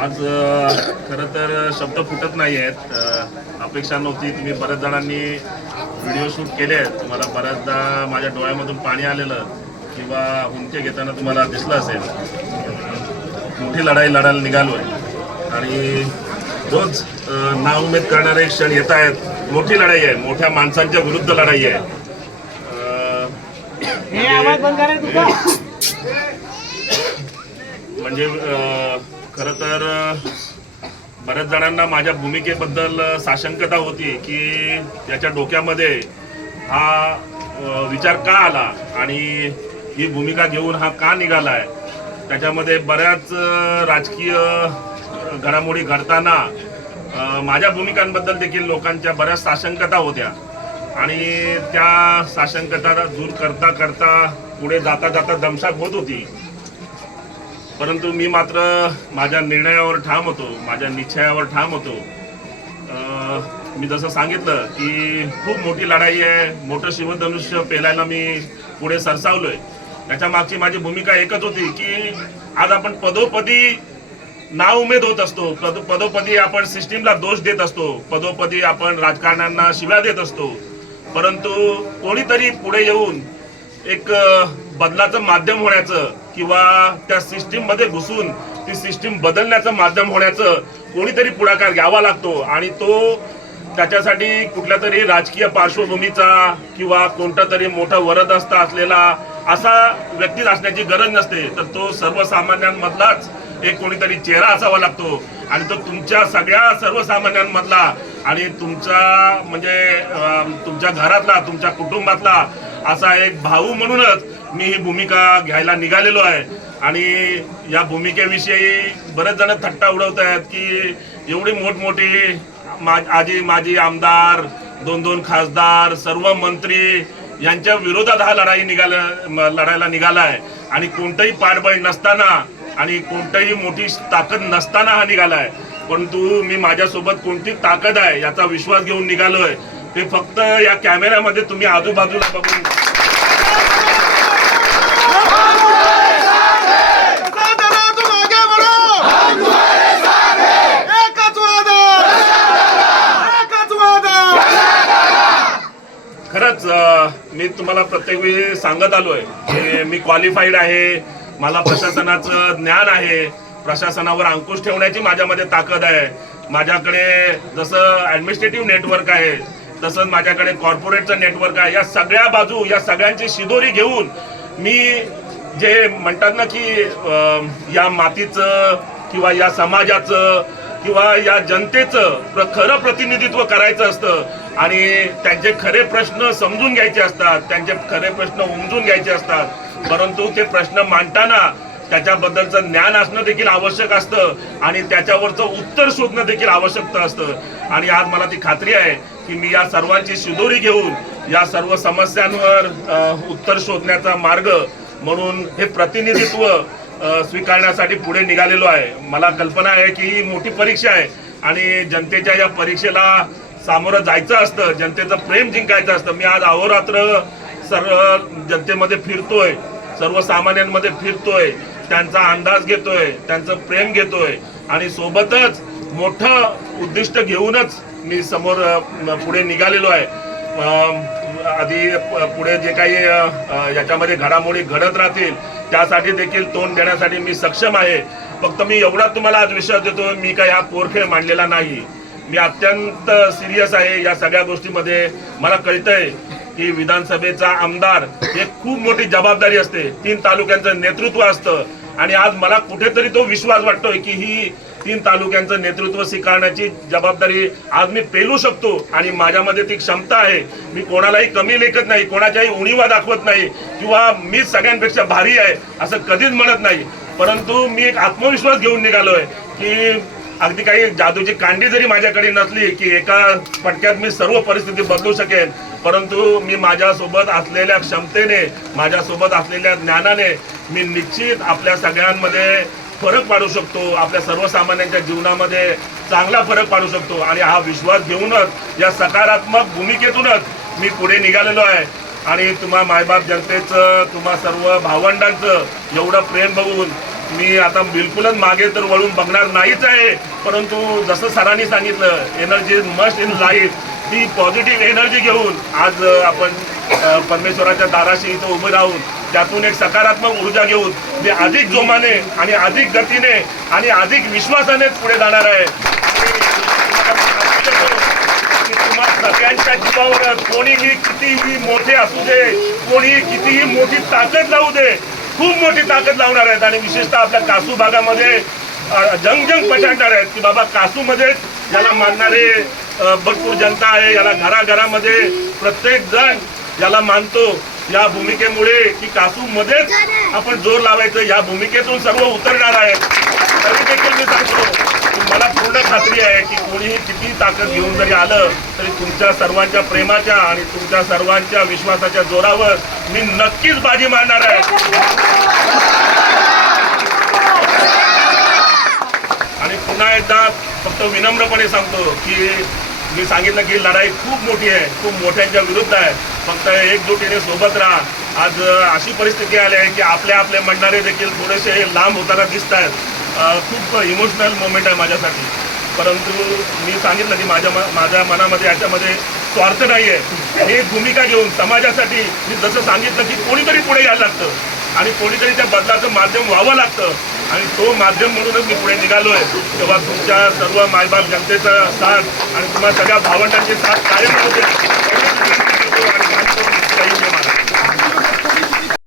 आज खरं तर शब्द फुटत नाही आहेत. अपेक्षा नव्हती. तुम्ही बऱ्याच जणांनी व्हिडिओ शूट केले आहेत. तुम्हाला बऱ्याचदा माझ्या डोळ्यामधून पाणी आलेलं किंवा हुंके घेताना तुम्हाला दिसलं असेल. मोठी लढाई लढायला निघालो आहे आणि रोज नाउमेद करणारे क्षण येत आहेत. मोठी लढाई आहे, मोठ्या माणसांच्या विरुद्ध लढाई आहे. म्हणजे खरं तर बऱ्याच जणांना माझ्या भूमिकेबद्दल साशंकता होती की त्याच्या डोक्यामध्ये हा विचार का आला आणि ही भूमिका घेऊन हा का निघालाय. त्याच्यामध्ये बऱ्याच राजकीय घडामोडी घडताना माझ्या भूमिकांबद्दल देखील लोकांच्या बऱ्याच साशंकता होत्या आणि त्या साशंकता दूर करता करता पुढे जाता जाता दमछाक होत होती. परंतु मी मात्र माझ्या निर्णयावर ठाम होतो, माझ्या निश्चयावर ठाम होतो. मी जसं सांगितलं की खूप मोठी लढाई आहे, मोठं शिवधनुष्य पेलायला मी पुढे सरसावलोय. त्याच्या मागची माझी भूमिका एकच होती की आज आपण पदोपदी नाउमेद होत असतो, पदोपदी आपण सिस्टीमला दोष देत असतो, पदोपदी आपण राजकारण्यांना शिव्या देत असतो. परंतु कोणीतरी पुढे येऊन एक बदलाचं माध्यम होण्याचं किंवा त्या सिस्टीम मध्ये घुसून ती सिस्टीम बदलण्याचं माध्यम होण्याचं कोणीतरी पुढाकार घ्यावा लागतो आणि तो त्याच्यासाठी कुठल्या तरी राजकीय पार्श्वभूमीचा किंवा कोणता तरी मोठा वरदहस्त असलेला असा व्यक्ती असण्याची गरज नसते. तर तो सर्वसामान्यांमधलाच एक कोणीतरी चेहरा असावा लागतो आणि तो तुमच्या सगळ्या सर्वसामान्यांमधला आणि तुमचा म्हणजे तुमच्या घरातला, तुमच्या कुटुंबातला असा एक भाऊ म्हणूनच मी ही भूमिका घ्यायला निघालेलो आहे. आणि या भूमिकेविषयी बरेच जण थट्टा उडवत आहेत की एवढी मोठमोठी आजी माजी आमदार, 2-2 खासदार, सर्व मंत्री यांच्या विरोधात हा लढायला निघालाय आणि कोणतंही पाठबळ नसताना आणि कोणतंही मोठी ताकद नसताना हा निघालाय. परंतु मी माझ्यासोबत कोणती ताकद आहे याचा विश्वास घेऊन निघालोय. ते फक्त या कॅमेऱ्यामध्ये तुम्ही आजूबाजूला बघून खरंच मी तुम्हाला प्रत्येक वेळी सांगत आलोय की मी क्वालिफाईड आहे, मला प्रशासनाचं ज्ञान आहे, प्रशासनावर अंकुश ठेवण्याची माझ्यामध्ये ताकद आहे. माझ्याकडे जसं ऍडमिनिस्ट्रेटिव्ह नेटवर्क आहे तसंच माझ्याकडे कॉर्पोरेटचं नेटवर्क आहे. या सगळ्या बाजू, या सगळ्यांची शिदोरी घेऊन मी जे म्हणतात ना की या मातीचं किंवा या समाजाचं किंवा या जनतेचं खरं प्रतिनिधित्व करायचं असतं आणि त्यांचे खरे प्रश्न समजून घ्यायचे असतात, त्यांचे खरे प्रश्न उमजून घ्यायचे असतात. परंतु ते प्रश्न मांडताना त्याच्याबद्दलचं ज्ञान असणं देखील आवश्यक असतं आणि त्याच्यावरचं उत्तर शोधणं देखील आवश्यक असतं. आणि आज मला ती खात्री आहे की मी या सर्वांची शिदोरी घेऊन या सर्व समस्यांवर उत्तर शोधण्याचा मार्ग म्हणून हे प्रतिनिधित्व स्वीकारण्यासाठी पुढे निघालेलो आहे. मला कल्पना आहे की ही मोठी परीक्षा आहे आणि जनतेच्या या परीक्षेला सामोरं जायचं असतं, जनतेचं प्रेम जिंकायचं असतं. मी आज अहोरात्र सर्व जनतेमध्ये फिरतोय, सर्वसामान्यांमध्ये फिरतोय, त्यांचा अंदाज घेतोय, त्यांचं प्रेम घेतोय आणि सोबतच मोठं उद्दिष्ट घेऊनच मी समोर पुढे निघालेलो आहे. आधी पुढे जे काही याच्यामध्ये घडामोडी घडत राहतील त्यासाठी देखील तोंड देण्यासाठी मी सक्षम आहे. फक्त मी एवढा तुम्हाला आज विश्वास देतो, मी काय हा पोरखेळ मांडलेला नाही. मी अत्यंत सिरियस आहे या सगळ्या गोष्टीमध्ये. मला कळतंय की विधानसभेचा आमदार हे खूप मोठी जबाबदारी असते, 3 तालुक्यांचं नेतृत्व असतं आणि आज मला कुठेतरी तो विश्वास वाटतोय की ही 3 तालुक्यांचं नेतृत्व स्वीकारण्याची जबाबदारी आज मी पेलू शकतो आणि माझ्यामध्ये ती क्षमता आहे. मी कोणालाही कमी लेखत नाही, कोणाच्याही उणीवा दाखवत नाही किंवा मी सगळ्यांपेक्षा भारी आहे असं कधीच म्हणत नाही. परंतु मी एक आत्मविश्वास घेऊन निघालोय की अगदी काही जादूची कांडी जरी माझ्याकडे नसली की एका फटक्यात मी सर्व परिस्थिती बदलू शकेन. परंतु मी माझ्यासोबत असलेल्या क्षमतेने, माझ्यासोबत असलेल्या ज्ञानाने मी निश्चित आपल्या सगळ्यांमध्ये फरक पाडू शकतो, आपल्या सर्वसामान्यांच्या जीवनामध्ये चांगला फरक पाडू शकतो. आणि हा विश्वास घेऊनच या सकारात्मक भूमिकेतूनच मी पुढे निघालेलो आहे. आणि तुम्हा मायबाप जनतेचं, तुम्हा सर्व भावंडांचं एवढं प्रेम बघून मी आता बिलकुलच मागे तर वळून बघणार नाहीच आहे. परंतु जसं सरांनी सांगितलं, एनर्जी मस्ट इन लाईफ, ती पॉझिटिव्ह एनर्जी घेऊन आज आपण परमेश्वराच्या दाराशी इथं उभे राहून त्यातून एक सकारात्मक ऊर्जा घेऊन मी अधिक जोमाने आणि अधिक गतीने आणि अधिक विश्वासाने पुढे जाणार आहे. तुम्हा सगळ्यांच्या जीवावर कोणीही कितीही मोठे असू दे, कोणीही कितीही मोठी ताकद लावू दे, खूप मोठी ताकद लावणार आहेत. आणि विशेषतः आपल्या कासू भागामध्ये जंग पछाडणार आहेत की बाबा कासूमध्ये याला मानणारे भरपूर जनता आहे, याला घराघरामध्ये प्रत्येक जण याला मानतो. या भूमिकेमुळे की कासूमध्येच आपण जोर लावायचं, या भूमिकेतून सर्व उतरणार आहेत. तरी देखील मी सांगतो की मला पूर्ण खात्री आहे की कोणीही किती ताकद घेऊन जरी आलं तरी तुमच्या सर्वांच्या प्रेमाच्या आणि तुमच्या सर्वांच्या विश्वासाच्या जोरावर मी नक्कीच बाजी मारणार आहे. आणि पुन्हा एकदा फक्त विनम्रपणे सांगतो की मी सांगितलं की लढाई खूप मोठी आहे, खूप मोठ्यांच्या विरुद्ध आहे. फक्त एकजुटीने सोबत राहा. आज अशी परिस्थिती आली आहे की आपले म्हणणारे देखील थोडेसे लांब होताना दिसत आहेत. खूप इमोशनल मोमेंट आहे माझ्यासाठी. परंतु मी सांगितलं की माझ्या मनामध्ये याच्यामध्ये स्वार्थ नाही आहे. ही भूमिका घेऊन समाजासाठी मी जसं सांगितलं की कोणीतरी पुढे यायला लागतं आणि कोणीतरी त्या बदलाचं माध्यम व्हावं लागतं आणि तो माध्यम म्हणूनच मी पुढे निघालोय. तेव्हा तुमच्या सर्व मायबाप जनतेचा साथ आणि तुम्हाला सगळ्या भावंडांची साथ कायम होते.